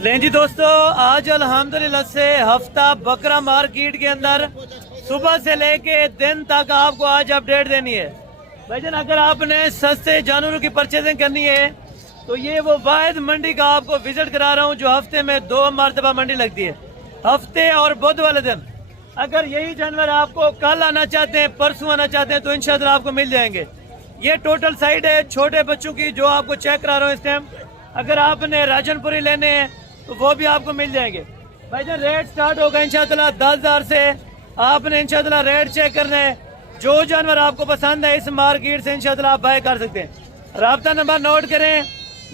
लें जी दोस्तों, आज अल्हम्दुलिल्लाह से हफ्ता बकरा मार्केट के अंदर सुबह से लेके दिन तक आपको आज अपडेट देनी है। भाईजान अगर आपने सस्ते जानवरों की परचेजिंग करनी है तो ये वो वाहिद मंडी का आपको विजिट करा रहा हूँ जो हफ्ते में 2 मरतबा मंडी लगती है, हफ्ते और बुध वाले दिन। अगर यही जानवर आपको कल आना चाहते हैं, परसों आना चाहते हैं तो इंशाअल्लाह आपको मिल जाएंगे। ये टोटल साइड है छोटे बच्चों की जो आपको चेक करा रहा हूँ इस टाइम। अगर आपने राजनपुरी लेने हैं तो वो भी आपको मिल जाएंगे। भाईजान रेट स्टार्ट होगा इंशाअल्लाह 10,000 से। आपने इंशाअल्लाह रेट चेक करना है, जो जानवर आपको पसंद है इस मार्केट से इंशाअल्लाह आप बाय कर सकते हैं। राब्ता नंबर नोट करें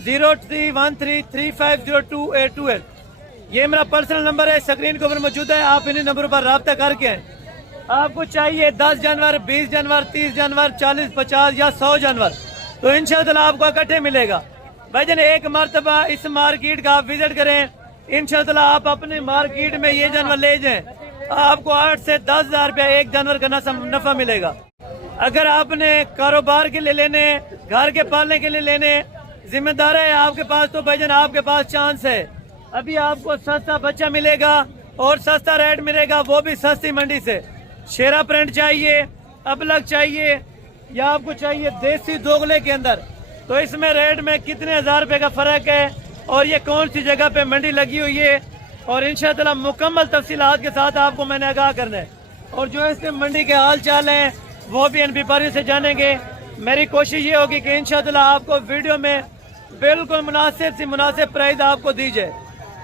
0313350228। ये मेरा पर्सनल नंबर है, स्क्रीन के ऊपर मौजूद है। आप इन्हीं नंबरों पर राब्ता करके आपको चाहिए 10 जानवर, 20 जानवर, 30 जानवर, 40, 50 या 100 जानवर तो इंशाअल्लाह आपको इकट्ठे मिलेगा। भाईजान एक मरतबा इस मार्केट का आप विजिट करें, इंशाअल्लाह आप अपने मार्केट में ये जानवर ले जाएं, आपको 8 से 10,000 रुपया एक जानवर का नफा मिलेगा। अगर आपने कारोबार के लिए लेने, घर के पालने के लिए लेने, जिम्मेदार है आपके पास तो भाईजान आपके पास चांस है। अभी आपको सस्ता बच्चा मिलेगा और सस्ता रेट मिलेगा, वो भी सस्ती मंडी से। शेरा प्रिंट चाहिए, अबलग चाहिए या आपको चाहिए देसी दोगले के अंदर, तो इसमें रेट में कितने हजार रुपए का फर्क है और ये कौन सी जगह पे मंडी लगी हुई है और इंशाअल्लाह मुकम्मल तफसीलात के साथ आपको मैंने आगाह करना है। और जो इसके मंडी के हाल चाल हैं वो भी इन व्यापारियों से जानेंगे। मेरी कोशिश ये होगी कि इंशाअल्लाह आपको वीडियो में बिल्कुल मुनासिब से मुनासिब प्राइस आपको दी जाए।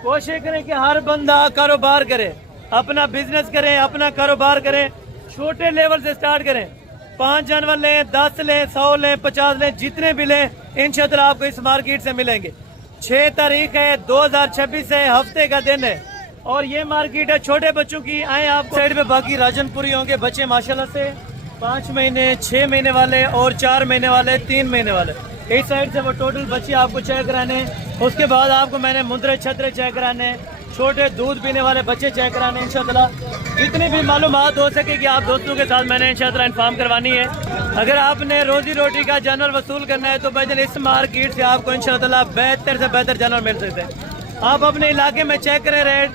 कोशिश करें कि हर बंदा कारोबार करे, अपना बिजनेस करें, अपना कारोबार करें, छोटे लेवल से स्टार्ट करें। 5 जानवर लें, 10 लें, 100 लें, 50 लें, जितने भी लें इंशाअल्लाह आपको इस मार्केट से मिलेंगे। 6 तारीख है, 2026 है, हफ्ते का दिन है और ये मार्केट है छोटे बच्चों की। आए आपको साइड में बाकी राजनपुरी होंगे बच्चे माशाल्लाह से 5 महीने, 6 महीने वाले और 4 महीने वाले, 3 महीने वाले। इस साइड से वो टोटल बच्चे आपको चेक कराने। उसके बाद आपको मैंने मुंदरे छतरे चेक कराने, छोटे दूध पीने वाले बच्चे चेक कराने। इंशाअल्लाह जितनी भी मालूमात हो सके कि आप दोस्तों के साथ मैंने इंशाअल्लाह इन्फॉर्म करवानी है। अगर आपने रोजी रोटी का जानवर वसूल करना है तो भाईजान इस मार्केट से आपको इंशाअल्लाह बेहतर से बेहतर जानवर मिल सकते हैं। आप अपने इलाके में चेक करें रेट,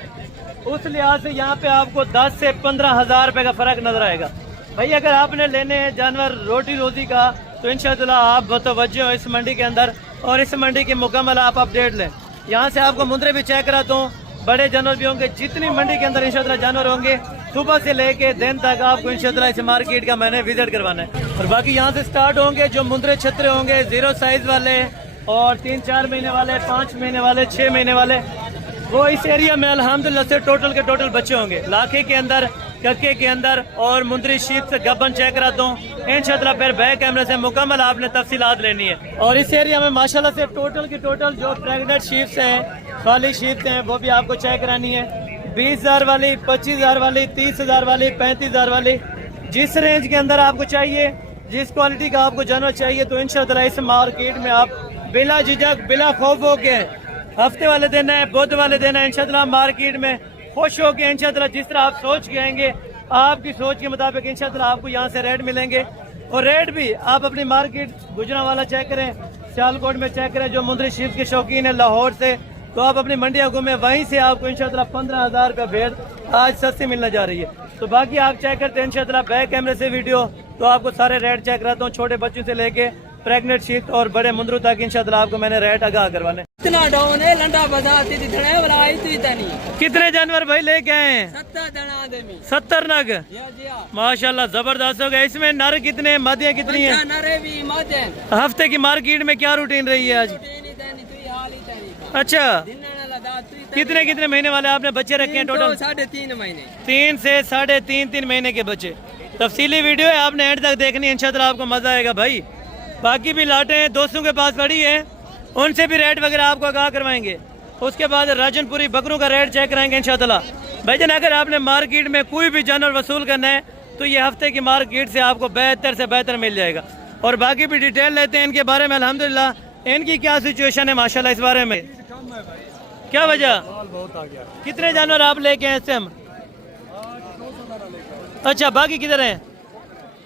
उस लिहाज से यहाँ पे आपको 10 से 15,000 रुपए का फर्क नजर आएगा। भाई अगर आपने लेने हैं जानवर रोटी रोजी का तो इंशाअल्लाह आप बतवज्जो हो इस मंडी के अंदर और इस मंडी की मुकम्मल आप अपडेट लें। यहाँ से आपको मुंदरे भी चेक कराता हूँ, बड़े जानवर भी होंगे। जितनी मंडी के अंदर इंशाअल्लाह जानवर होंगे सुबह से लेके दिन तक आपको इंशाअल्लाह इस मार्केट का मैंने विजिट करवाना है। और बाकी यहाँ से स्टार्ट होंगे जो मुंदरे छतरे होंगे 0 साइज वाले और 3-4 महीने वाले, 5 महीने वाले, 6 महीने वाले, वो इस एरिया में अल्हम्दुलिल्लाह से टोटल के टोटल बच्चे होंगे। लाखे के अंदर, कक्के के अंदर और मुंदरी शीप से गबन चेक कराता हूँ इंशाअल्लाह। फिर बैक कैमरे से मुकम्मल आपने तफसीलात लेनी है। और इस एरिया में माशाल्लाह से टोटल की टोटल जो प्रेगनेंट शीप्स हैं, खाली शीप्स हैं, वो भी आपको चेक करानी है। 20,000 वाली, 25,000 वाली, 30,000 वाली, 35,000 वाली, जिस रेंज के अंदर आपको चाहिए, जिस क्वालिटी का आपको जानवर चाहिए तो इंशाअल्लाह इस मार्केट में आप बिला झिझक, बिला खौफ होके हफ्ते वाले दिन है, बुध वाले दिन है, इंशाअल्लाह मार्केट में खुश होके इंशाअल्लाह जिस तरह आप सोच के आएंगे आपकी सोच के मुताबिक इंशाअल्लाह आपको यहाँ से रेट मिलेंगे। और रेट भी आप अपनी मार्केट गुजरांवाला चेक करें, सियालकोट में चेक करें, जो मुंदरी शीप के शौकीन है लाहौर से, तो आप अपनी मंडियाँ घूमें, वहीं से आपको इंशाअल्लाह 15,000 का भेड़ आज सस्ती मिलने जा रही है। तो बाकी आप चेक करते हैं इंशाअल्लाह बैक कैमरे से वीडियो, तो आपको सारे रेट चेक कराता हूँ, छोटे बच्चों से लेके प्रेग्नेंट शीप और बड़े मुंदरों तक इंशाअल्लाह आपको मैंने रेट आगाह करवाने। इतना डाउन है लंडा बाजार कितने जानवर भाई लेके आए हैं? 70 नग माशाल्लाह जबरदस्त हो गए। इसमें नर कितने, मादियाँ कितनी है? हफ्ते की मार्केट में क्या रूटीन रही है आज? अच्छा, कितने कितने महीने वाले आपने बच्चे रखे हैं टोटल? 3.5 महीने। 3 से 3.5 महीने के बच्चे। तफसीली वीडियो है, आपने एंड तक देखनी है, इंशाअल्लाह आपको मजा आएगा भाई। बाकी भी लाटें दोस्तों के पास पड़ी है, उनसे भी रेट वगैरह आपको आगाह करवाएंगे। उसके बाद राजनपुरी बकरों का रेट चेक कराएंगे इंशाअल्लाह। भाईजान अगर आपने मार्केट में कोई भी जानवर वसूल करना है तो ये हफ्ते की मार्केट से आपको बेहतर से बेहतर मिल जाएगा। और बाकी भी डिटेल लेते हैं इनके बारे में। अल्हम्दुलिल्लाह इनकी क्या सिचुएशन है माशाल्लाह इस बारे में, क्या वजह? कितने जानवर आप लेके हैं इस टाइम? अच्छा, बाकी किधर हैं?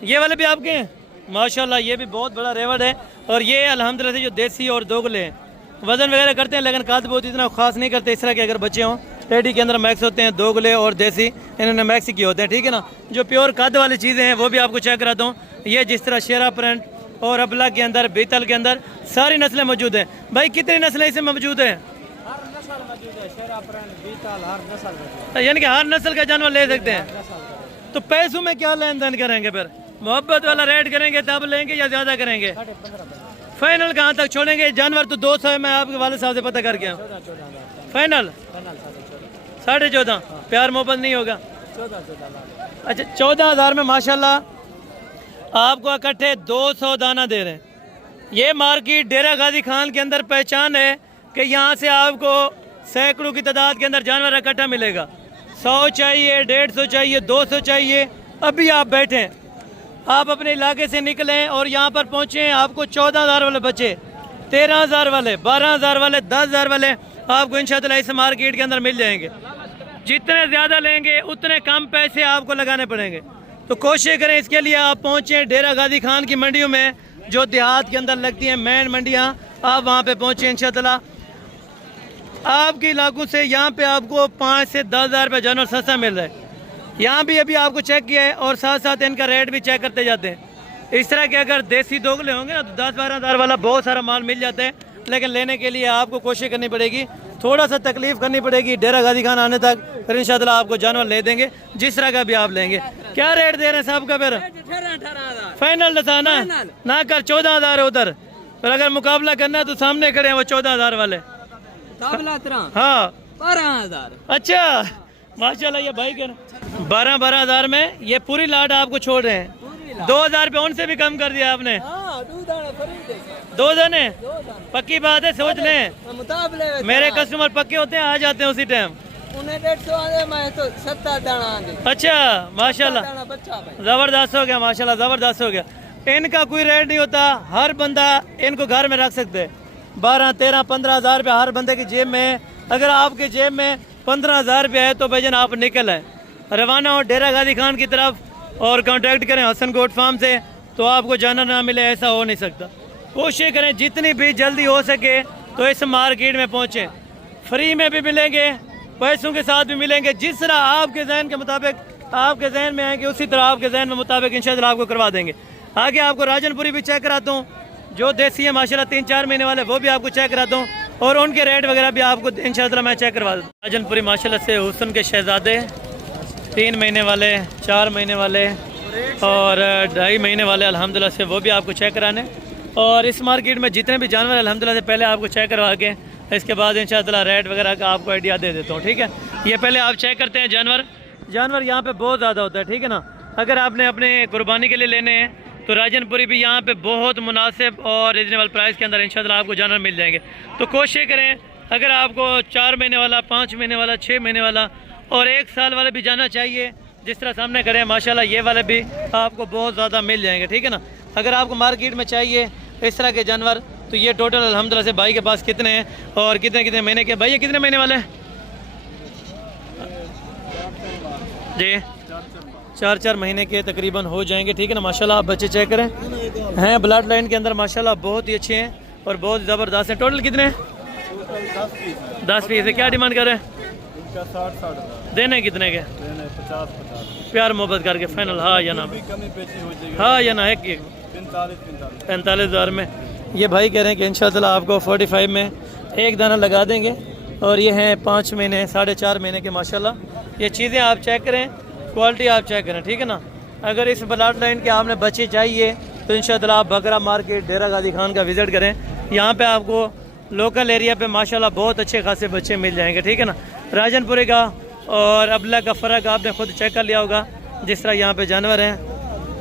ये वाले भी आपके हैं? माशाल्लाह ये भी बहुत बड़ा रेवड़ है। और ये अल्हम्दुलिल्लाह से जो देसी और दोगले हैं वजन वगैरह करते हैं लेकिन कद बहुत इतना खास नहीं करते। इस तरह के अगर बच्चे हों, टेडी के अंदर मैक्स होते हैं, दोगले और देसी, इन्होंने मैक्स की होते हैं, ठीक है ना। जो प्योर कद वाली चीज़ें हैं वो भी आपको चेक कराता हूँ। ये जिस तरह शेरा प्रिंट और अबला के अंदर, बीतल के अंदर सारी नस्लें मौजूद हैं। भाई कितनी नस्लें इसमें मौजूद हैं? यानी कि हर नस्ल का जानवर ले सकते हैं। तो पैसों में क्या लेन देन करेंगे फिर? मोहब्बत वाला रेट करेंगे तब लेंगे या ज़्यादा करेंगे? फाइनल कहाँ तक छोड़ेंगे? जानवर तो 200 है, मैं आपके वाले साहब से पता करके आया। फाइनल 14.5। प्यार मोहब्बत नहीं होगा? अच्छा 14,000 में माशाल्लाह आपको इकट्ठे 200 दाना दे रहे हैं। ये मार्केट डेरा गाजी खान के अंदर पहचान है कि यहाँ से आपको सैकड़ों की तादाद के अंदर जानवर इकट्ठा मिलेगा। 100 चाहिए, 150 चाहिए, 200 चाहिए। अभी आप बैठें, आप अपने इलाके से निकलें और यहाँ पर पहुँचे, आपको 14,000 वाले बच्चे, 13,000 वाले, 12,000 वाले, 10,000 वाले आपको इंशाअल्लाह इस मार्केट के अंदर मिल जाएंगे। जितने ज़्यादा लेंगे उतने कम पैसे आपको लगाने पड़ेंगे। तो कोशिश करें इसके लिए आप पहुँचें डेरा गाजी खान की मंडियों में, जो देहात के अंदर लगती हैं मेन मंडियाँ, आप वहाँ पे पहुँचें इंशाअल्लाह। आपके इलाकों से यहाँ पे आपको 5 से 10,000 रुपये जानवर सस्ता मिल रहा है। यहाँ भी अभी आपको चेक किया है और साथ साथ इनका रेट भी चेक करते जाते हैं। इस तरह के अगर देसी दोगले होंगे ना तो 10-12,000 वाला बहुत सारा माल मिल जाता है, लेकिन लेने के लिए आपको कोशिश करनी पड़ेगी, थोड़ा सा तकलीफ करनी पड़ेगी डेरा गाजी खान आने तक। फिर इंशाअल्लाह आपको जानवर ले देंगे जिस तरह का भी आप लेंगे। क्या रेट दे रहे हैं साहब का? फिर 18,000 फाइनल बताना ना कर 14,000 है उधर। फिर अगर मुकाबला करना है तो सामने खड़े हैं वो 14,000 वाले। हाँ 12,000। अच्छा माशाल्लाह, ये भाई कर 12,000 में ये पूरी लाट आपको छोड़ रहे हैं। 2,000 रुपये उनसे भी कम कर दिया आपने। 2 दाने पक्की बात है, सोच लें। मेरे कस्टमर पक्के होते हैं, आ जाते हैं उसी टाइम। उन्हें 150 मैं तो 70 दाना आगे। अच्छा माशाल्लाह जबरदस्त हो गया, माशाल्लाह जबरदस्त हो गया। इनका कोई रेट नहीं होता, हर बंदा इनको घर में रख सकते हैं। 12, 13, 15,000 रुपये हर बंदे की जेब में। अगर आपके जेब में 15,000 रुपये है तो भाईजान आप निकल आए, रवाना हो डेरा गाजी खान की तरफ और कांटेक्ट करें हसन गोट फार्म से, तो आपको जानवर ना मिले ऐसा हो नहीं सकता। कोशिश करें जितनी भी जल्दी हो सके तो इस मार्केट में पहुँचें। फ्री में भी मिलेंगे, पैसों के साथ भी मिलेंगे। जिस तरह आपके जहन के मुताबिक आपके जहन में आएंगे उसी तरह आपके जहन में मुताबिक इंशाअल्लाह आपको करवा देंगे। आगे आपको राजनपुरी भी चेक कराता हूँ, जो देसी है माशाल्लाह 3-4 महीने वाले, वो भी आपको चेक कराता हूँ और उनके रेट वगैरह भी आपको इंशाअल्लाह मैं चेक करवा दूँ। राजनपुरी माशाल्लाह से हुस्न के शहजादे 3 महीने वाले, 4 महीने वाले और 2.5 महीने वाले अल्हम्दुलिल्लाह से वो भी आपको चेक कराने। और इस मार्केट में जितने भी जानवर अल्हम्दुलिल्लाह से पहले आपको चेक करवा के इसके बाद इंशाअल्लाह रेट वगैरह का आपको आइडिया दे देता हूँ, ठीक है। ये पहले आप चेक करते हैं जानवर यहाँ पे बहुत ज़्यादा होता है, ठीक है ना। अगर आपने अपने कुर्बानी के लिए लेने हैं तो राजनपुरी भी यहाँ पे बहुत मुनासिब और रिजनेबल प्राइस के अंदर इंशाअल्लाह आपको जानवर मिल जाएंगे। तो कोशिश करें, अगर आपको 4 महीने वाला, 5 महीने वाला, 6 महीने वाला और 1 साल वाले भी जाना चाहिए, जिस तरह सामने करें माशाल्लाह ये वाले भी आपको बहुत ज़्यादा मिल जाएंगे, ठीक है ना। अगर आपको मार्केट में चाहिए इस तरह के जानवर तो ये टोटल अल्हम्दुलिल्लाह से भाई के पास कितने हैं और कितने कितने महीने के? भाई ये कितने महीने वाले हैं जी? 4-4 महीने के तकरीबन हो जाएंगे, ठीक है ना। माशाल्लाह आप बच्चे चेक करें, हैं ब्लड लाइन के अंदर माशाल्लाह बहुत ही अच्छे हैं और बहुत ज़बरदस्त हैं। टोटल कितने हैं? 10 पीस है। क्या डिमांड कर रहे हैं? 60,000 देने कितने के? 50 प्यार मोहब्बत करके फाइनल हाँ या ना? हाँ या ना? एक 45,000 में ये भाई कह रहे हैं कि इंशाअल्लाह आपको 45 में एक दाना लगा देंगे। और ये हैं 5 महीने, 4.5 महीने के माशाल्लाह। ये चीज़ें आप चेक करें, क्वालिटी आप चेक करें, ठीक है ना। अगर इस ब्लड लाइन के आपने बच्चे चाहिए तो इंशाअल्लाह आप बकरा मार्केट डेरा गाजी खान का विज़िट करें। यहाँ पे आपको लोकल एरिया पे माशाल्लाह बहुत अच्छे खासे बच्चे मिल जाएंगे, ठीक है ना। राजनपुरी का और अबला का फ़र्क आपने खुद चेक कर लिया होगा, जिस तरह यहाँ पे जानवर हैं।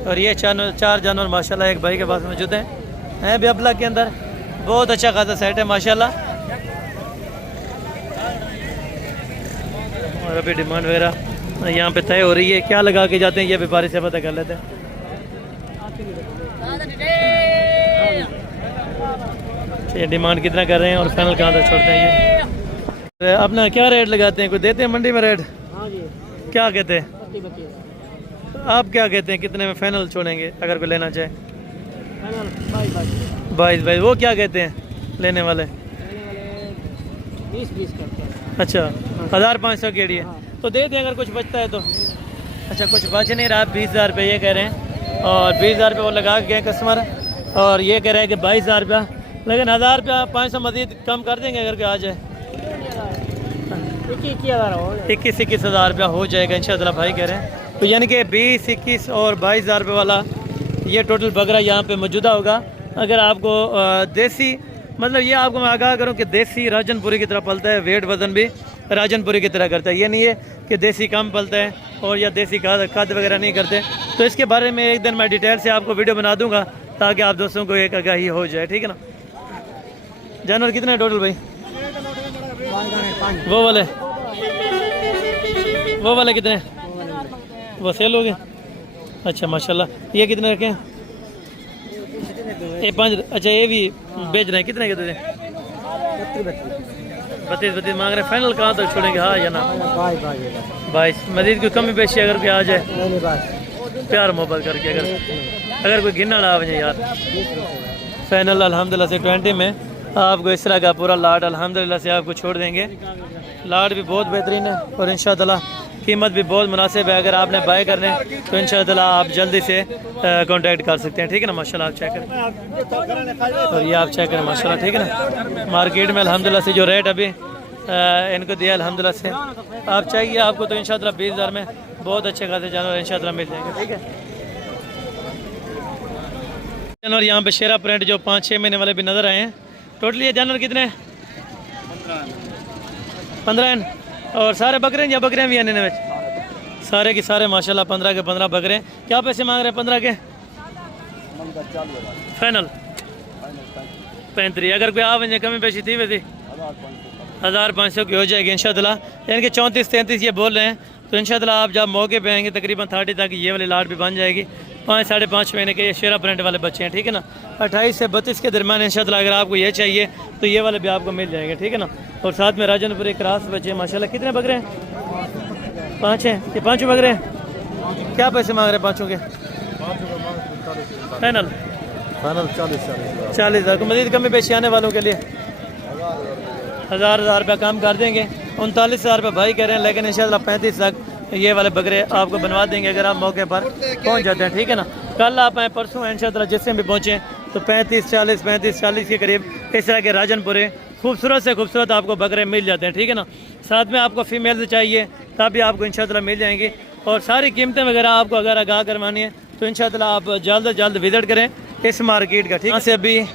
और ये 4 जानवर माशाल्लाह एक भाई के पास मौजूद हैं भी अबला के अंदर। बहुत अच्छा खासा सेट है माशाल्लाह। और अभी डिमांड वगैरह यहाँ पे तय हो रही है, क्या लगा के जाते हैं ये व्यापारी से पता कर लेते हैं। ये डिमांड कितना कर रहे हैं और फाइनल कहाँ तक छोड़ते हैं ये? अपना क्या रेट लगाते हैं? कोई देते हैं मंडी में रेट? हाँ जी। क्या कहते हैं आप? क्या कहते हैं कितने में फाइनल छोड़ेंगे अगर कोई लेना चाहे? 22,000। 22 वो क्या कहते हैं लेने वाले? 20 करते हैं। अच्छा 1500 गेड़ी है, तो दे दें अगर कुछ बचता है तो। अच्छा कुछ बच नहीं रहा, 20,000 रुपये ये कह रहे हैं, और 20,000 रुपये वो लगा के गए कस्टमर, और ये कह रहे हैं कि 22,000 रुपया, लेकिन 1000 रुपया 500 मजीद कम कर देंगे अगर के आ जाए। 21,000 रुपया हो जाएगा इंशाअल्लाह भाई कह रहे हैं। तो यानी कि 20, 21 और 22,000 रुपये वाला ये टोटल बकरा यहाँ पे मौजूदा होगा। अगर आपको देसी, मतलब ये आपको मैं आगाह करूँ कि देसी राजनपुरी की तरह पलता है, वेट वज़न भी राजनपुरी की तरह करता है। ये नहीं है कि देसी कम पलता है और या देसी खाद वगैरह नहीं करते। तो इसके बारे में एक दिन मैं डिटेल से आपको वीडियो बना दूंगा ताकि आप दोस्तों को एक आगाही हो जाए, ठीक है ना। जानवर कितने टोटल भाई? वो वाले कितने? वो सेल हो गए? अच्छा माशाल्लाह। ये कितने रखे हैं? ये 5। अच्छा ये भी बेच रहे हैं, कितने के दे? 32 मांग रहे हैं। फाइनल कहाँ तक छोड़ेंगे, हाँ या ना? 22। मजीद कोई कमी पेशी अगर कोई आ जाए प्यार मोहब्बत करके, अगर कोई गिनना ना मुझे यार। फाइनल अल्हम्दुलिल्लाह से 20 में आपको इस तरह का पूरा लाट अल्हम्दुलिल्लाह से आपको छोड़ देंगे। लाट भी बहुत बेहतरीन है और इंशाअल्लाह कीमत भी बहुत मुनासिब है। अगर आपने बाय करने तो इंशाअल्लाह आप जल्दी से कांटेक्ट कर सकते हैं, ठीक है ना। माशाल्लाह आप चेक करें, और ये आप चेक करें माशाल्लाह, ठीक है ना। मार्केट में अल्हम्दुलिल्लाह से जो रेट अभी इनको दिया अल्हम्दुलिल्लाह से, आप चाहिए आपको तो इंशाअल्लाह 20,000 में बहुत अच्छे खासे जानवर इंशाअल्लाह मिल जाएंगे, ठीक है। जानवर यहाँ पे शेरा प्रिंट जो 5-6 महीने वाले भी नज़र आए हैं। टोटली ये जानवर कितने हैं? 15 हैं। और सारे बकरे या बकरे भी आने में? सारे के सारे माशाल्लाह 15 के 15 बकरे। क्या पैसे मांग रहे हैं 15 के? फाइनल 35। अगर कोई आ वजह कमी पेशी थी वैसे 1500 की हो जाएगी इंशाअल्लाह। यानी कि 34-33 ये बोल रहे हैं। तो इंशाअल्लाह आप जब मौके पे आएंगे तकरीबन 30 तक ये वाली लाट भी बन जाएगी। 5-5.5 महीने के ये शेरा प्रिंट वाले बच्चे हैं, ठीक है ना। 28 से 32 के दरमियान इंशाअल्लाह अगर आपको ये चाहिए तो ये वाले भी आपको मिल जाएंगे, ठीक है ना। और साथ में राजनपुरी क्रॉस बच्चे माशाल्लाह। कितने बकरे हैं? 5 हैं। ये 5 बकरे हैं। क्या पैसे मांग रहे हैं 5 के? फाइनल 40,000 को मजीद कमी पेशी आने वालों के लिए 1000 रुपया कम कर देंगे। 39,000 रुपये भाई कह रहे हैं, लेकिन इंशाअल्लाह 35 तक ये वाले बकरे आपको बनवा देंगे अगर आप मौके पर पहुंच जाते हैं, ठीक है ना। कल आप आए, परसों इंशाअल्लाह जिससे भी पहुँचें तो 35-40 के करीब इस तरह के राजनपुरे खूबसूरत से खूबसूरत आपको बकरे मिल जाते हैं, ठीक है ना। साथ में आपको फीमेल चाहिए तब भी आपको इंशाअल्लाह मिल जाएंगी। और सारी कीमतें वगैरह आपको अगर आगाह करवानी है तो इंशाअल्लाह आप जल्द से जल्द विज़िट करें इस मार्केट का, ठीक है। यहाँ से अभी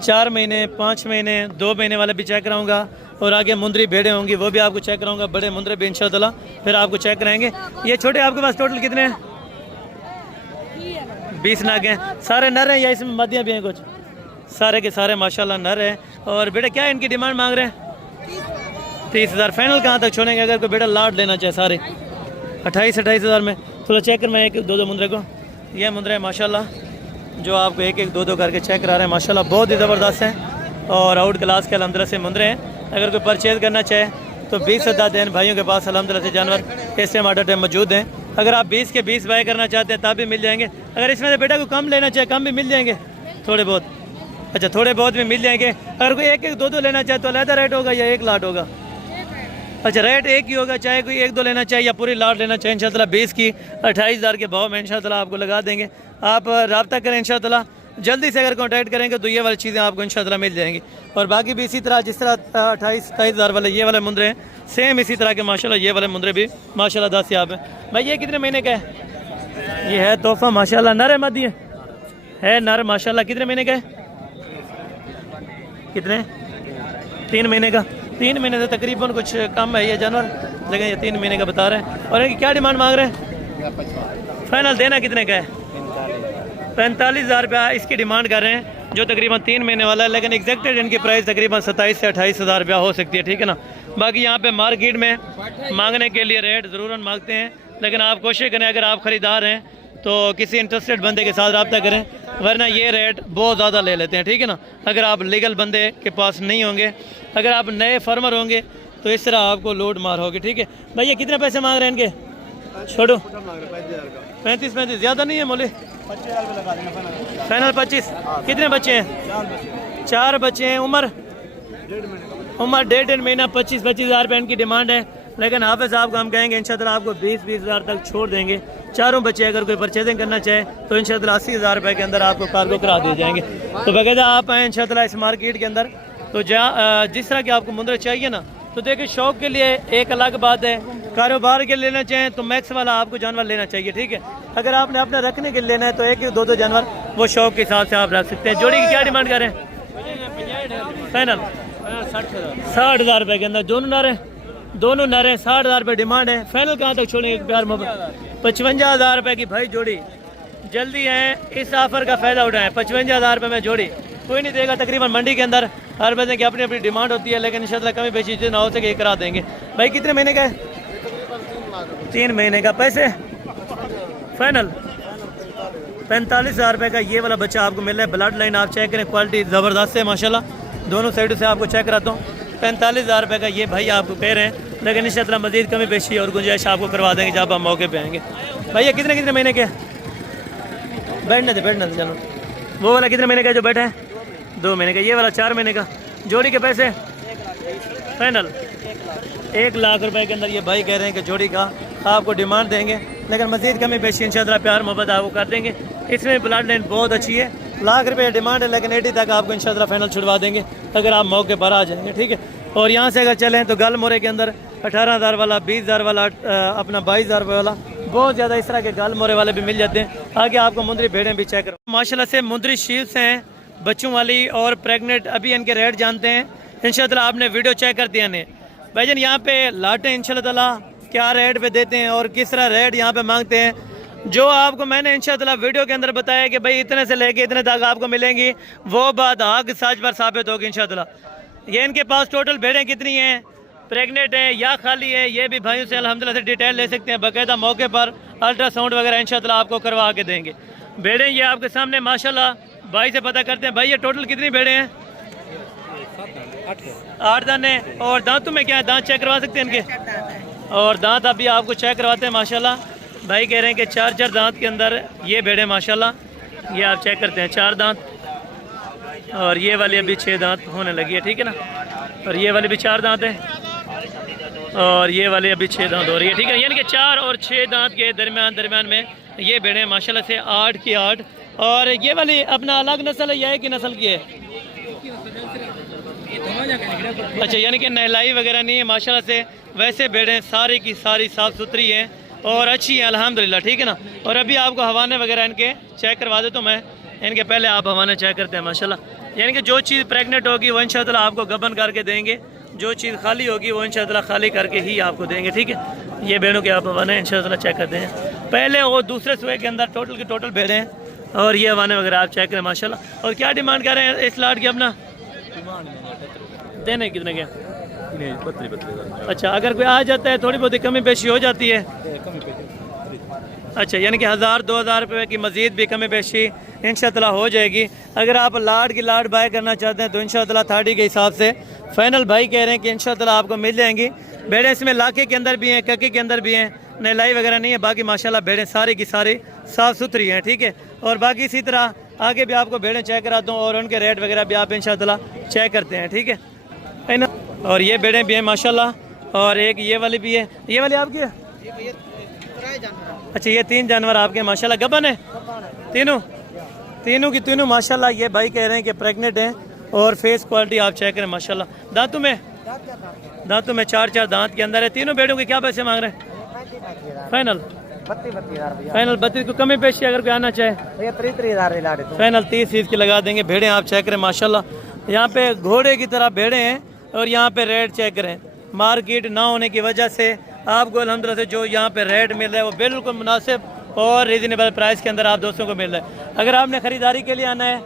4 महीने 5 महीने 2 महीने वाले भी चेक कराऊंगा, और आगे मुंदरी भेड़े होंगी वो भी आपको चेक कराऊंगा, बड़े मुंदरे भी इंशाअल्लाह फिर आपको चेक कराएंगे। ये छोटे आपके पास टोटल कितने हैं? 20 नाग हैं। सारे नर हैं या इसमें मदियाँ भी हैं कुछ? सारे के सारे माशाल्लाह नर हैं। और बेटा क्या इनकी डिमांड मांग रहे हैं? 30,000। फाइनल कहाँ तक छोड़ेंगे अगर कोई बेटा लाट लेना चाहे? सारे 28,000 में। थोड़ा चेक कर, मैं 1-2 मुंदरे को, ये मुंदरे माशाल्लाह जो आपको 1-2 करके चेक करा रहे हैं माशाल्लाह, बहुत ही ज़बरदस्त हैं और आउट क्लास के अल्हम्दुलिल्लाह से मुंदरे हैं। अगर कोई परचेज़ करना चाहे तो 20 से 10 दिन भाइयों के पास अल्हम्दुलिल्लाह से जानवर इस टाइम ऑर्डर टाइम मौजूद हैं। अगर आप 20 के 20 बाय करना चाहते हैं तब भी मिल जाएंगे। अगर इसमें से बेटा को कम लेना चाहे कम भी मिल जाएंगे थोड़े बहुत। अच्छा थोड़े बहुत भी मिल जाएंगे। अगर कोई 1-2 लेना चाहे तो अलग रेट होगा या एक लाट होगा? अच्छा रेट एक ही होगा, चाहे कोई 1-2 लेना चाहिए या पूरी लाट लेना चाहिए। इंशाअल्लाह 20 की 28,000 के भाव में इंशाअल्लाह आपको लगा देंगे। आप रब्ता करें इंशाअल्लाह, जल्दी से अगर कांटेक्ट करेंगे तो ये वाली चीज़ें आपको इंशाअल्लाह मिल जाएंगी। और बाकी भी इसी तरह जिस तरह 28-27,000 वाले ये वाले मुंदरे हैं, सेम इसी तरह के माशाल्लाह ये वाले मुंदरे भी माशाल्लाह 10 याब हैं। भाई ये कितने महीने का है? ये है तोहफा माशाल्लाह, नर है मदी है नर माशाल्लाह। कितने महीने का है? कितने? 3 महीने का। 3 महीने से तकरीबन कुछ कम है ये जानवर, लेकिन ये 3 महीने का बता रहे हैं। और इनकी क्या डिमांड मांग रहे हैं? फाइनल देना कितने का है? 45,000 रुपया इसकी डिमांड कर रहे हैं, जो तकरीबन 3 महीने वाला है। लेकिन एग्जैक्टेड इनकी प्राइस तकरीबन 27 से 28,000 रुपया हो सकती है, ठीक है ना। बाकी यहाँ पे मार्केट में मांगने के लिए रेट ज़रूर मांगते हैं, लेकिन आप कोशिश करें अगर आप ख़रीदार हैं तो किसी इंटरेस्टेड बंदे के साथ रब्ता करें, वरना ये रेट बहुत ज़्यादा ले लेते हैं, ठीक है ना। अगर आप लीगल बंदे के पास नहीं होंगे, अगर आप नए फार्मर होंगे तो इस तरह आपको लोड मार होगी, ठीक है। भैया कितने पैसे मांग रहे हैं इनके? छोड़ो 35 ज़्यादा नहीं है मोले? 25,000 फाइनल 25। कितने बच्चे हैं? 4 बच्चे हैं। उम्र उम्र 1.5 महीना 25-25 हज़ार रुपये इनकी डिमांड है। लेकिन हाफिज़ साहब को हम कहेंगे इंशाअल्लाह आपको 20-20 हज़ार तक छोड़ देंगे। चारों बच्चे अगर कोई परचेजिंग करना चाहे तो इंशाअल्लाह 80 हज़ार रुपये के अंदर आपको कार्गो करा दिए जाएंगे। तो बाकायदा आप आएँ इंशाअल्लाह इस मार्केट के अंदर। तो जहाँ जिस तरह की आपको मुंदरे चाहिए ना, तो देखिए शौक के लिए एक अलग बात है, कारोबार के लेना चाहें तो मैक्स वाला आपको जानवर लेना चाहिए, ठीक है। अगर आपने अपने रखने के लिए लेना है तो एक 1-2 जानवर वो शौक के हिसाब से आप रख सकते हैं। जोड़ी की क्या डिमांड करें? फाइनल 60 हज़ार रुपये के अंदर दोनों नर 60 हज़ार रुपये डिमांड है। फाइनल कहाँ तक छोड़ेंगे? प्यार मोहब्बत 55 हज़ार रुपये की भाई जोड़ी। जल्दी है इस ऑफर का फ़ायदा उठाएं। 55 हज़ार रुपये में जोड़ी कोई नहीं देगा। तकरीबन मंडी के अंदर हर बंदे की अपनी अपनी डिमांड होती है, लेकिन इंशाल्लाह कमी बेची जितना हो सके करा देंगे। भाई कितने महीने का है? 3 महीने का। पैसे फाइनल 45 हज़ार रुपये का ये वाला बच्चा आपको मिल रहा है। ब्लड लाइन आप चेक करें, क्वालिटी ज़बरदस्त है माशाल्लाह। दोनों साइड से आपको चेक कराता हूँ। 45 हज़ार रुपये का ये भाई आपको कह रहे हैं, लेकिन इंशाल्लाह मज़ीद कमी बेची और गुंजाइश आपको करवा देंगे जब आप मौके पे आएंगे। भैया कितने महीने के? बैठने दे चलो। वो वाला कितने महीने का जो बैठा है? 2 महीने का। ये वाला 4 महीने का। जोड़ी के पैसे फाइनल 1 लाख रुपए के अंदर ये भाई कह रहे हैं कि जोड़ी का आपको डिमांड देंगे, लेकिन मज़ीद कमी बेशी इंशाअल्लाह प्यार मोहब्बत आपको कर देंगे। इसमें ब्लड लाइन बहुत अच्छी है। लाख रुपये डिमांड है, लेकिन 80 तक आपको इंशाअल्लाह फाइनल छुड़वा देंगे अगर आप मौके पर आ जाएंगे, ठीक है। और यहाँ से अगर चलें तो गल मोरे के अंदर 18 हज़ार वाला, 20 हज़ार वाला, अपना 22 हज़ार वाला, बहुत ज़्यादा इस तरह के गल मोरे वाले भी मिल जाते हैं। आगे आपको मुंदरी भेड़ें भी चेक करो माशाल्लाह से। मुंदरी शील्स हैं बच्चों वाली और प्रेग्नेंट। अभी इनके रेट जानते हैं इंशाअल्लाह। आपने वीडियो चेक कर दिया ने भाईजान। यहाँ पे लाटें इंशाअल्लाह क्या रेट पे देते हैं और किस तरह रेट यहाँ पे मांगते हैं, जो आपको मैंने इंशाअल्लाह वीडियो के अंदर बताया कि भाई इतने से लेके इतने तक आपको मिलेंगी, वो बात हक सच पर साबित होगी इंशाअल्लाह। ये इनके पास टोटल भेड़ें कितनी हैं, प्रेग्नेंट है या खाली है, ये भी भाइयों से अल्हम्दुलिल्लाह से डिटेल ले सकते हैं। बाकायदा मौके पर अल्ट्रासाउंड वगैरह इंशाअल्लाह आपको करवा के देंगे। भेड़ें ये आपके सामने माशाल्लाह। भाई से पता करते हैं। भाई ये टोटल कितनी भेड़ें हैं? 8 दाने। और दांतों में क्या है? दांत चेक करवा सकते हैं इनके? और दांत अभी आपको चेक करवाते हैं माशाल्लाह। भाई कह रहे हैं कि 4 दांत के अंदर ये भेड़ें माशाल्लाह। ये आप चेक करते हैं 4 दांत, और ये वाली अभी 6 दांत होने लगी है, ठीक है ना। और ये वाली भी 4 दांत है, और ये वाली अभी 6 दांत हो रही है, ठीक है। यानी कि 4 और 6 दांत के दरमियान में ये भेड़ें माशाल्लाह से 8 की 8। और ये वाली अपना अलग नस्ल है या एक ही नस्ल की है? अच्छा, यानी कि नहलाई वगैरह नहीं है माशाल्लाह से। वैसे भेड़ें सारी की सारी साफ़ सुथरी हैं और अच्छी हैं अल्हम्दुलिल्लाह, ठीक है ना। और अभी आपको हवाने वगैरह इनके चेक करवा दे तो मैं इनके पहले आप हवाने चेक करते हैं माशाल्लाह। यानी कि जो चीज़ प्रेग्नेंट होगी वो इंशाअल्लाह आपको गबन करके देंगे, जो चीज़ खाली होगी वो इंशाअल्लाह खाली करके ही आपको देंगे, ठीक है। ये भेड़ों के आप हवाने इंशाअल्लाह चेक करते हैं पहले। वो दूसरे सुबह के अंदर टोटल के टोटल भेड़ें हैं, और ये हवाने वगैरह आप चेक करें माशाल्लाह। और क्या डिमांड कर रहे हैं इस लाट की? अपना देने कितने के? अच्छा, अगर कोई आ जाता है थोड़ी बहुत कमी पेशी हो जाती है। अच्छा, यानी कि 1000-2000 रुपये की मज़ीद भी कमी पेशी इंशाअल्लाह हो जाएगी। अगर आप लाट की लाट बाय करना चाहते हैं तो इंशाअल्लाह 30 के हिसाब से फाइनल भाई कह रहे हैं कि इंशाअल्लाह आपको मिल जाएंगी। भेड़ें इसमें लाखे के अंदर भी हैं, कक्के के अंदर भी हैं, नहलाई वगैरह नहीं है। बाकी माशाल्लाह भेड़ें सारी की सारी साफ़ सुथरी हैं, ठीक है। और बाकी इसी तरह आगे भी आपको भेड़ें चेक कराता हूँ और उनके रेट वगैरह भी आप इंशाअल्लाह चेक करते हैं, ठीक है ना। और ये भेड़ें भी हैं माशाल्लाह, और एक ये वाली भी है। ये वाली आपकी है? अच्छा, ये 3 जानवर आपके माशाल्लाह गबन है तीनों की तीनों माशाल्लाह। ये भाई कह रहे हैं कि प्रेग्नेंट हैं, और फेस क्वालिटी आप चेक करें माशाल्लाह। दांतों में 4 दांत के अंदर है। तीनों भेड़ों के क्या पैसे मांग रहे हैं? फाइनल 32 को कमी पेशी अगर कोई आना चाहे 33,000 फाइनल 30 की लगा देंगे। भेड़ें आप चेक करें माशाल्लाह। यहाँ पे घोड़े की तरह भेड़ें हैं, और यहाँ पे रेट चेक करें। मार्केट ना होने की वजह से आपको अल्हम्दुलिल्लाह से जो यहाँ पे रेट मिल रहा है वो बिल्कुल मुनासिब और रीजनेबल प्राइस के अंदर आप दोस्तों को मिल रहा है। अगर आपने ख़रीदारी के लिए आना है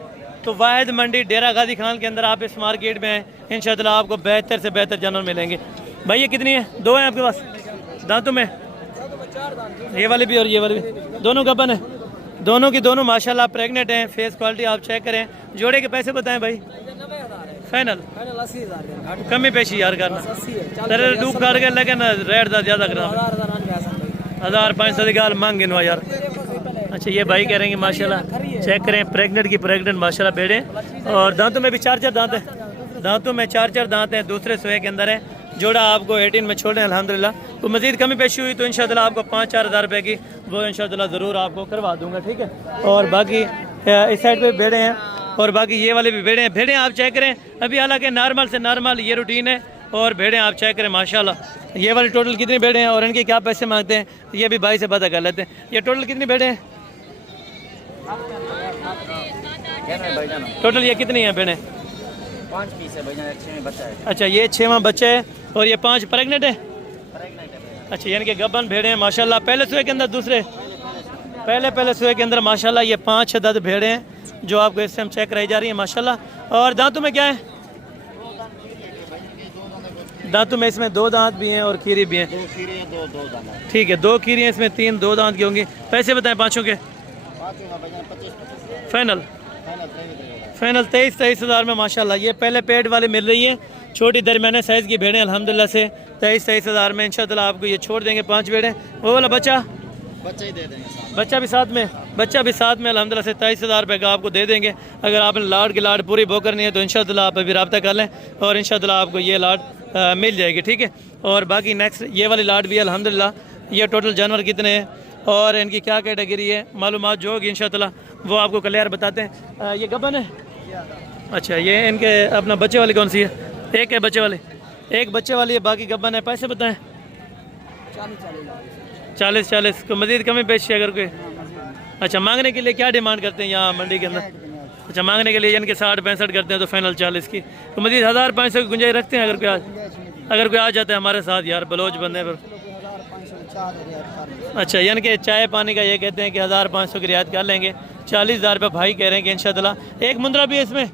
तो वाहिद मंडी डेरा गाजी खान के अंदर आप इस मार्केट में इंशाअल्लाह आपको बेहतर से बेहतर जानवर मिलेंगे। भाई ये कितनी है? 2 हैं आपके पास दांतों में? ये वाली भी और ये वाली भी दोनों गबन है। दोनों की दोनों माशाल्लाह प्रेग्नेंट हैं। फेस क्वालिटी आप चेक करें। जोड़े के पैसे बताएं भाई? फाइनल 80,000 कमी पेशी यार करना तेरे डूब कर के, लेकिन रेट ज़्यादा करना 1500 की गाल मांग गिनवा यार। अच्छा, ये भाई कह रहे हैं कि माशाल्लाह चेक करें प्रेग्नेंट की प्रेग्नेंट माशाल्लाह भेड़ें, और दांतों में भी 4 दांत है। दांतों में 4 दांत हैं, दूसरे सोए के अंदर है। जोड़ा आपको 18 में छोड़ रहे हैं अल्हम्दुलिल्लाह। तो मज़ीद कमी पेशी हुई तो इंशाअल्लाह आपको 5-4 हज़ार रुपये की वो इंशाअल्लाह ज़रूर आपको करवा दूंगा, ठीक है। और बाकी इस साइड पे भेड़े हैं और बाकी ये वाले भी भेड़े हैं। भेड़े आप चेक करें अभी, हालांकि नॉर्मल से नॉर्मल ये रूटीन है। और भेड़े आप चेक करें माशाल्लाह। ये वाले टोटल कितनी भेड़े हैं और इनके क्या पैसे मांगते हैं ये भी भाई से पता कर लेते हैं। ये टोटल कितनी भेड़े हैं टोटल, ये कितनी हैं भेड़े? 5 पीस है भाईजान, 6 में बच्चा है। अच्छा, ये 6वां बच्चा है और ये 5 प्रेगनेंट है। अच्छा, यानी कि गब्बन भेड़े हैं माशाल्लाह। पहले सुए के अंदर दूसरे पहले सुए के अंदर माशाल्लाह ये 5 अदद भेड़े हैं जो आपको इस टाइम चेक कराई जा रही है माशाल्लाह। और दांतों में क्या है? दांतों में इसमें 2 दांत भी हैं और खीरी भी हैं। 2 खीरे हैं, 2 दाना। ठीक है, 2 खीरी हैं इसमें, 3 2 दांत की होंगी। पैसे बताएं पाँचों के? 5 का भाईजान 25 फाइनल फाइनल 23 हज़ार में माशाल्लाह। ये पहले पेट वाले मिल रही है, छोटी दरमियाने साइज़ की भेड़ें अल्हम्दुलिल्लाह से 23 हज़ार में इंशाअल्लाह आपको ये छोड़ देंगे 5 भेड़ें। वो वाला बच्चा बच्चा ही दे देंगे, बच्चा भी साथ में अल्हम्दुलिल्लाह से 23 हज़ार रुपये का आपको दे देंगे। अगर आपने लाड की लाड पूरी बो करनी है तो इंशाअल्लाह आप अभी रब्ता कर लें और इंशाअल्लाह आपको ये लाड मिल जाएगी, ठीक है। और बाकी नेक्स्ट ये वाली लाड भी अल्हम्दुलिल्लाह। ये टोटल जानवर कितने हैं और इनकी क्या कैटेगरी है मालूमात जो होगी इंशाअल्लाह वो आपको क्लियर बताते हैं। ये गबन है? अच्छा, ये इनके अपना बच्चे वाली कौन सी है? एक है बच्चे वाली, एक बच्चे वाली है, बाकी गबन है। पैसे बताएं? 40 को मज़ीद कमी पेश है अगर कोई? अच्छा, मांगने के लिए क्या डिमांड करते हैं यहाँ मंडी के अंदर? अच्छा, मांगने के लिए इनके 60-65 करते हैं तो फाइनल 40 की। तो मज़ीद 1500 की गुंजाइश रखते हैं अगर कोई आ जाता है हमारे साथ यार बलोच बंदे पर? अच्छा, यानी कि चाय पानी का ये कहते हैं कि 1500 की रियायत कर लेंगे। 40,000 रुपये भाई कह रहे हैं कि इंशाअल्लाह। एक मुंद्रा भी है इसमें,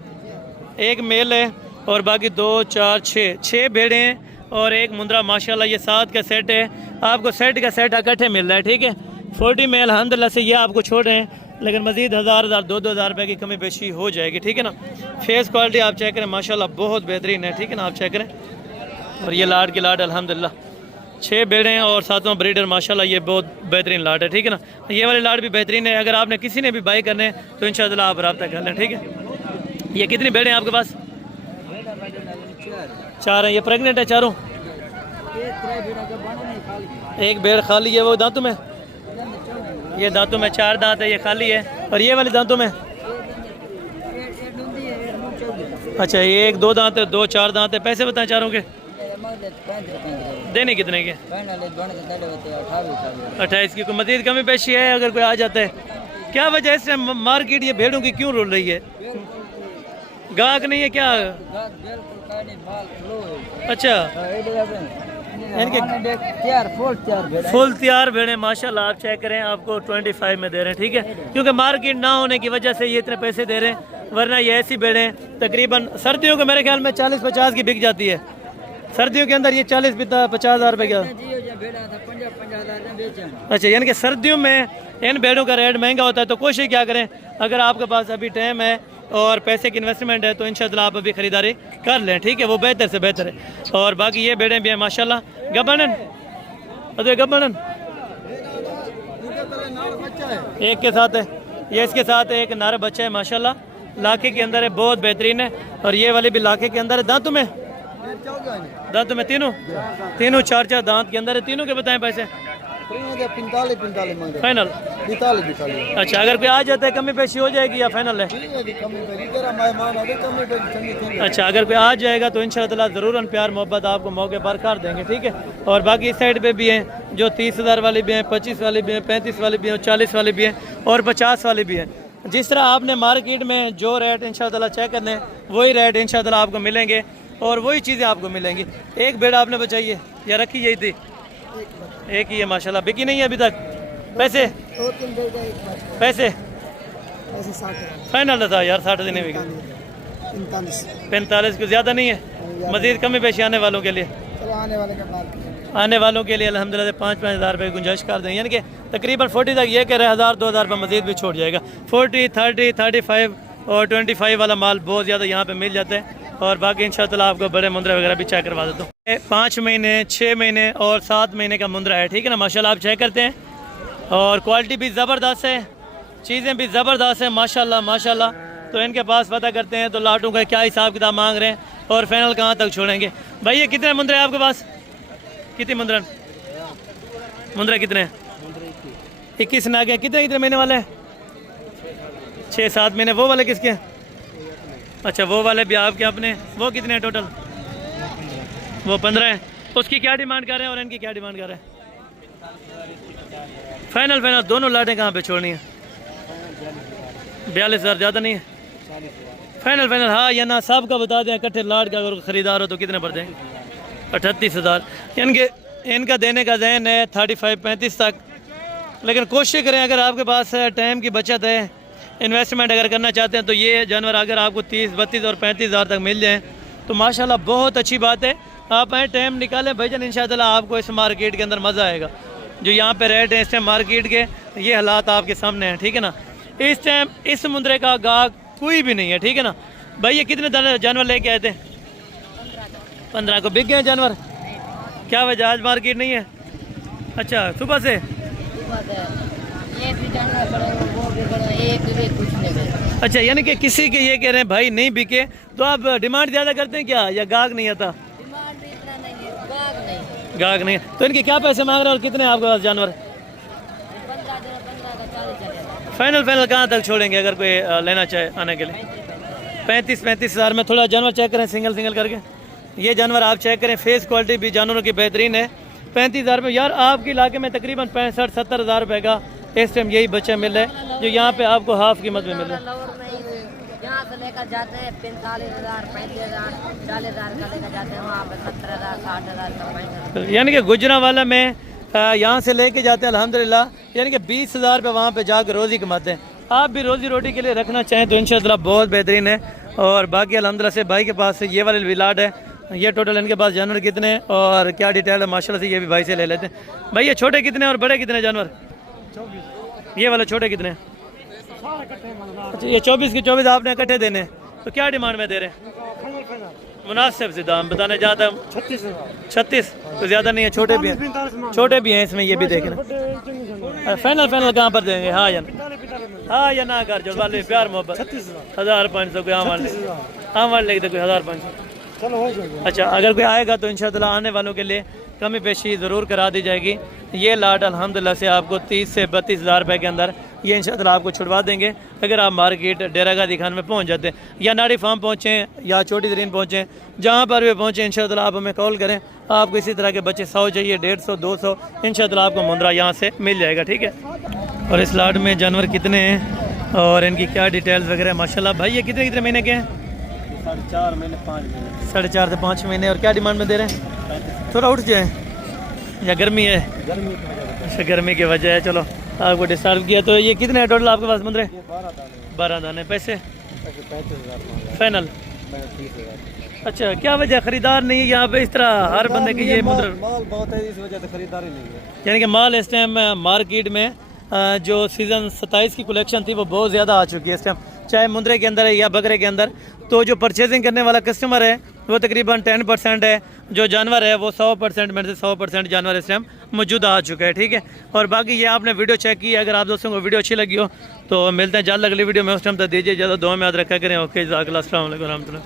एक मेल है और बाकी 2 4 6 भेड़े हैं और एक मुंद्रा माशाल्लाह। ये 7 का सेट है, आपको सेट का सेट इकट्ठे मिल रहा है, ठीक है। 40 में अल्हम्दुलिल्लाह से ये आपको छोड़ रहे हैं, लेकिन मज़ीद 1000 2,000 रुपये की कमी पेशी हो जाएगी, ठीक है ना। फेस क्वालिटी आप चेक करें माशाल्लाह बहुत बेहतरीन है, ठीक है ना, आप चेक करें। और ये लाड की लाड अल्हम्दुलिल्लाह 6 भेड़े हैं और 7वां ब्रीडर माशाल्लाह। ये बहुत बेहतरीन लाड है, ठीक है ना। ये वाली लाड भी बेहतरीन है। अगर आपने किसी ने भी बाई करने हैं तो इंशाअल्लाह आप रब्ता कर लें, ठीक है। ये कितनी भेड़े हैं आपके पास? 4 हैं। ये प्रेगनेंट है चारों? एक भेड़ खाली है, वो दांतों में? ये दांतों में 4 दांत है, ये खाली है। और ये वाली दांतों में? अच्छा, ये 1 2 दांत है, 2 4 दांत है। पैसे बताएं चारों के? देने कितने के? 28 की। कोई मज़ीद कमी पेशी है अगर कोई आ जाता है? क्या वजह से मार्केट ये भेड़ों की क्यों रुल रही है? गाहक नहीं है क्या? अच्छा, फुल तैयार भेड़े माशाल्लाह आप चेक करें, आपको 25 में दे रहे हैं, ठीक है। क्योंकि मार्केट ना होने की वजह से ये इतने पैसे दे रहे हैं, वरना ये ऐसी भेड़े तकरीबन सर्दियों के मेरे ख्याल में 40-50 की बिक जाती है। सर्दियों के अंदर ये 40-50 हज़ार रुपये का। अच्छा, यानी कि सर्दियों में इन भेड़ों का रेट महंगा होता है। तो कोशिश क्या करें, अगर आपके पास अभी टाइम है और पैसे की इन्वेस्टमेंट है तो इंशाअल्लाह आप अभी ख़रीदारी कर लें, ठीक है, वो बेहतर से बेहतर है। और बाकी ये भेड़ें भी हैं माशाल्लाह। गबनन अरे गबनन एक के साथ है, ये इसके साथ एक नर बच्चा है माशाल्लाह, लाखे के अंदर है, बहुत बेहतरीन है। और ये वाली भी लाखे के अंदर है। दांतों में तीनों 4 दांत के अंदर है। तीनों के बताएं पैसे? 45 फाइनल 45। अच्छा, अगर कोई आ जाता है कमी पेशी हो जाएगी या फाइनल है? अच्छा, अगर कोई आ जाएगा तो इंशाअल्लाह ज़रूर प्यार मोहब्बत आपको मौके पर कर देंगे, ठीक है। और बाकी इस साइड पे भी हैं जो 30,000 वाली भी हैं, 25 वाली भी हैं, 35 वाली भी हैं, 40 वाली भी हैं और 50 वाली भी हैं। जिस तरह आपने मार्केट में जो रेट इंशाअल्लाह चेक करने वही रेट इंशाअल्लाह आपको मिलेंगे और वही चीज़ें आपको मिलेंगी। एक भेड़ आपने बचाई है या रखी यही थी? एक ही है माशाल्लाह, बिकी नहीं है अभी तक। पैसे फाइनल था यार, 60 दिन बिकी। 45 को ज़्यादा नहीं है? मज़ीद कमी पेशी आने वालों के लिए? आने वालों के लिए अल्हम्दुलिल्लाह 5-5 हज़ार रुपये की गुंजाइश कर दें, यानी कि तकरीबन 40 तक ये कह रहे हैं 1000-2000 रुपये मज़ीद भी छोड़ जाएगा। 40 30 35 और 25 वाला माल बहुत ज़्यादा यहाँ पे मिल जाता है। और बाकी इंशाअल्लाह आपको बड़े मुंद्रे वगैरह भी चेक करवा देता हूँ। 5 महीने 6 महीने और 7 महीने का मुंद्रा है, ठीक है ना माशाल्लाह, आप चेक करते हैं। और क्वालिटी भी ज़बरदस्त है, चीज़ें भी ज़बरदस्त हैं माशाल्लाह माशाल्लाह। तो इनके पास पता करते हैं तो लाटों का क्या हिसाब किताब मांग रहे हैं और फाइनल कहाँ तक छोड़ेंगे? भाई ये कितने मुंद्रे हैं आपके पास? कितने मुंद्रन मुंद्रे कितने? 21 नाग हैं। कितने कितने महीने वाले हैं? 6-7 महीने। वो वाले किसके हैं? अच्छा वो वाले भी आपके अपने। वो कितने हैं टोटल? वो 15 हैं। उसकी क्या डिमांड कर रहे हैं और इनकी क्या डिमांड कर रहे हैं? फाइनल फाइनल दोनों लाटें कहाँ पे छोड़नी है? 42,000 ज़्यादा नहीं है? फाइनल फाइनल हाँ या ना साहब का बता दें। इकट्ठे लाट का अगर ख़रीदार हो तो कितने पड़ते हैं? 38,000। इनका देने का जहन है 35-35 तक, लेकिन कोशिश करें अगर आपके पास टाइम की बचत है, इन्वेस्टमेंट अगर करना चाहते हैं तो ये जानवर अगर आपको 30, 32 और 35,000 तक मिल जाएँ तो माशाल्लाह बहुत अच्छी बात है। आप आए टाइम निकालें भाईजान, इंशाअल्लाह आपको इस मार्केट के अंदर मज़ा आएगा। जो यहाँ पे रेट है इस टाइम मार्केट के, ये हालात आपके सामने हैं, ठीक है ना। इस टाइम इस मुंद्रे का गाहक कोई भी नहीं है, ठीक है ना। भाई ये कितने जानवर लेके आए थे? 15 को बिक गए जानवर? क्या वजह आज मार्केट नहीं है? अच्छा सुबह से अच्छा, यानी कि किसी के ये कह रहे हैं भाई नहीं बिके तो आप डिमांड ज़्यादा करते हैं क्या, या गाहक नहीं आता? गाहक नहीं। तो इनके क्या पैसे मांग रहे हैं और कितने आपके पास जानवर? फाइनल फाइनल कहाँ तक छोड़ेंगे अगर कोई लेना चाहे आने के लिए? 35,000 में। थोड़ा जानवर चेक करें सिंगल सिंगल करके। ये जानवर आप चेक करें, फेस क्वालिटी भी जानवरों की बेहतरीन है। 35,000 में यार आपके इलाके में तकरीबन 65-70,000 रुपये का इस टाइम यही बच्चा मिल रहा है जो यहाँ पे आपको हाफ कीमत में मिल रहा है। यहाँ से लेकर जाते हैं 45,000, 35,000, 40,000 का लेकर जाते हैं, वहाँ पे 70,000, 60,000 का। यानी कि गुजरांवाला में यहाँ से लेके जाते हैं अल्हम्दुलिल्लाह, यानी कि 20,000 रुपये वहाँ पे जाकर रोज़ी कमाते हैं। आप भी रोज़ी रोटी के लिए रखना चाहें तो इंशाअल्लाह बहुत बेहतरीन है। और बाकी अल्हम्दुलिल्लाह से भाई के पास ये वाले विलाट है। ये टोटल इनके पास जानवर कितने हैं और क्या डिटेल है माशाल्लाह से ये भी भाई से ले लेते हैं। भाई ये छोटे कितने और बड़े कितने जानवर? ये वाले छोटे कितने? अच्छा ये 24 के 24 आपने इकट्ठे देने हैं, तो क्या डिमांड में दे रहे हैं? मुनासिब से दाम बताने जाता है 36 तो ज़्यादा नहीं है, छोटे भी हैं, छोटे भी हैं इसमें, ये भी देखें। फाइनल फाइनल कहाँ पर देंगे? हाँ या ना कर जो वाले प्यार मोहब्बत 1,500 कोई आम वाले लेके कोई 1,500। अच्छा अगर कोई आएगा तो इंशाअल्लाह आने वालों के लिए कमी पेशी ज़रूर करा दी जाएगी। ये लाट अल्हम्दुलिल्लाह से आपको 30 से 32,000 रुपये के अंदर ये इंशाअल्लाह आपको छुड़वा देंगे अगर आप मार्केट डेरा गाजी खान में पहुंच जाते हैं, या नाड़ी फार्म पहुंचें या छोटी तरीन पहुंचें, जहां पर भी पहुंचें इंशाअल्लाह आप हमें कॉल करें। आपको इसी तरह के बच्चे 100 चाहिए, 150, 200 इंशाअल्लाह आपको मुंद्रा यहाँ से मिल जाएगा, ठीक है। और इस लाट में जानवर कितने हैं और इनकी क्या डिटेल्स वगैरह माशाल्लाह। भाई ये कितने कितने महीने के हैं? 4.5 महीने 5 महीने 4.5 से 5 महीने। और क्या डिमांड में दे रहे हैं? थोड़ा उठ जाए या गर्मी है? अच्छा गर्मी की वजह है, चलो आपको डिस्टर्ब किया। तो ये कितने हैं टोटल आपके पास मुंद्रे? 12 दाने। पैसे 35,000 फाइनल? अच्छा क्या वजह खरीदार नहीं है यहाँ पे इस तरह हर बंदे की ये मुंद्रे? माल बहुत है, इस वजह से खरीदारी नहीं है। यानी कि माल इस टाइम मार्केट में जो सीज़न 27 की कलेक्शन थी वो बहुत ज़्यादा आ चुकी है इस टाइम, चाहे मुंद्रे के अंदर है या बकरे के अंदर। तो जो परचेजिंग करने वाला कस्टमर है वो तकरीबन 10% है, जो जानवर है वो 100% में से 100% जानवर इस टाइम मौजूद आ चुका है, ठीक है। और बाकी ये आपने वीडियो चेक की, अगर आप दोस्तों को वीडियो अच्छी लगी हो तो मिलते हैं जल्द अगली वीडियो में। उस टाइम तक दीजिए ज़्यादा दुआ में याद रखा करें। ओके, अस्सलाम वालेकुम रहमतुल्लाह।